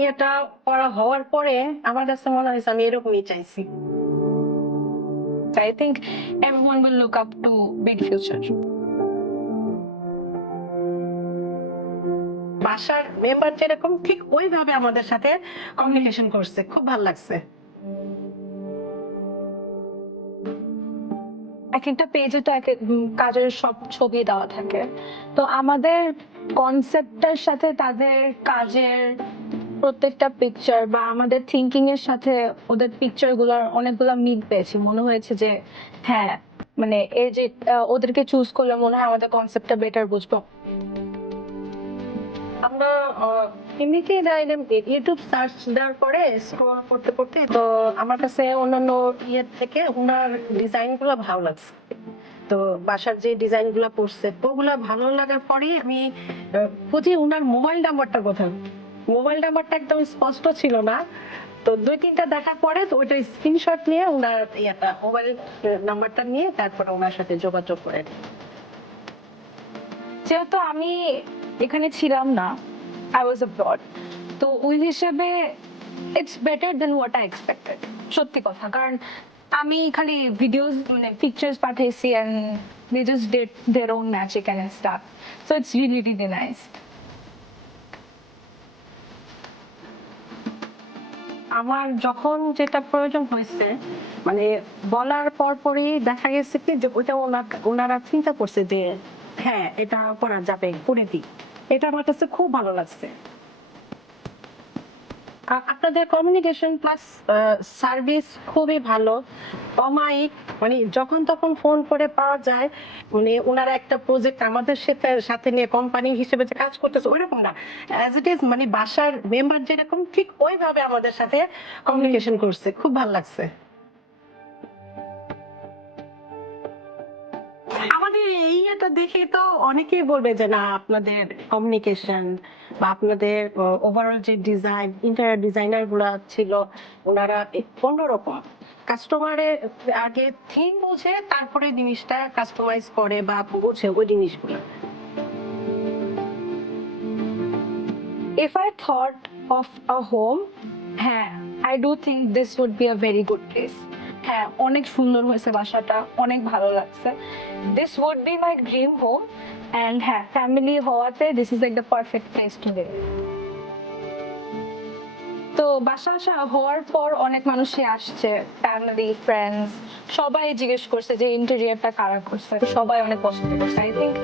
ইয়েটা করা হওয়ার পরে আমার কাছে মনে হয়েছে, আমি এরকমই চাইছি। I think everyone will look up to Big Future. বাসার মেম্বার যেরকম, ঠিক ওইভাবে আমাদের সাথে কমিউনিকেশন করছে। খুব ভালো লাগছে। এক একটা পেজে তো এক কাজের সব ছবি দেওয়া থাকে। তো আমাদের কনসেপ্টটার সাথে তাদের কাজের প্রত্যেকটা পিকচার বা আমাদের থিঙ্কিং এর সাথে ওদের পিকচারগুলোর অনেকগুলো মিল পেয়েছি। মনে হয়েছে যে হ্যাঁ মানে এই যে ওদেরকে চুজ করলে মনে হয় আমাদের কনসেপ্টটা বেটার বুঝব। আমরা এমনিতেই ইউটিউব দেওয়ার পরে করতে করতে তো আমার কাছে অন্যান্য ইয়ের থেকে ওনার ডিজাইনগুলো ভালো লাগছে। তো বাসার যে ডিজাইনগুলো করছে ওগুলো ভালো লাগার পরে আমি খুঁজি ওনার মোবাইল নাম্বারটা কোথায় মোবাইল নাম্বারটা একদম স্পষ্ট ছিল না। তো দুই তিনটা দেখার পরে তো ওইটা স্ক্রিনশট নিয়ে ওনার ইয়েটা, মোবাইল নাম্বারটা নিয়ে তারপরে ওনার সাথে যোগাযোগ করে যেহেতু আমি এখানে ছিলাম না আই ওয়াজ abroad তো ওই হিসাবে it's better than what I expected সত্যি কথা। কারণ আমি খালি ভিডিওস মানে পিকচার্স পাঠিয়েছি and they just did their own magic and stuff so it's really really nice আমার যখন যেটা প্রয়োজন হয়েছে মানে বলার পর পরই দেখা গেছে কি যে ওইটা ওনা- ওনারা চিন্তা করছে যে হ্যাঁ এটা করা যাবে, করে দিই। এটা আমার কাছে খুব ভালো লাগছে। আপনাদের কমিউনিকেশন প্লাস সার্ভিস খুবই ভালো। অমায়িক মানে যখন তখন ফোন করে পাওয়া যায় মানে ওনারা একটা প্রজেক্ট আমাদের সাথে সাথে নিয়ে কোম্পানি হিসেবে যে কাজ করতেছে, ওইরকম না। অ্যাজ ইট ইজ মানে বাসার মেম্বার যেরকম, ঠিক ওইভাবে আমাদের সাথে কমিউনিকেশন করছে। খুব ভালো লাগছে। আমাদের এই ইয়েটা দেখে তো অনেকেই বলবে যে না আপনাদের কমিউনিকেশন বা আপনাদের ওভারঅল যে ডিজাইন ইন্টারিয়ার ডিজাইনারগুলা ছিল ওনারা অন্যরকম কাস্টমারের আগে থিম বুঝে তারপরে জিনিসটা কাস্টমাইজ করে বা বুঝে ওই জিনিসগুলো। If I thought of a home, হ্যাঁ। I do think this would be a very good place. হ্যাঁ অনেক সুন্দর হয়েছে বাসাটা, অনেক ভালো লাগছে। This would be my dream home and হ্যাঁ ফ্যামিলি হওয়াতে this is like the perfect place to live তো বাসা আসা হওয়ার পর অনেক মানুষই আসছে ফ্যামিলি ফ্রেন্ডস সবাই জিজ্ঞেস করছে যে ইন্টেরিয়রটা কারা করছে, সবাই অনেক পছন্দ করছে। I think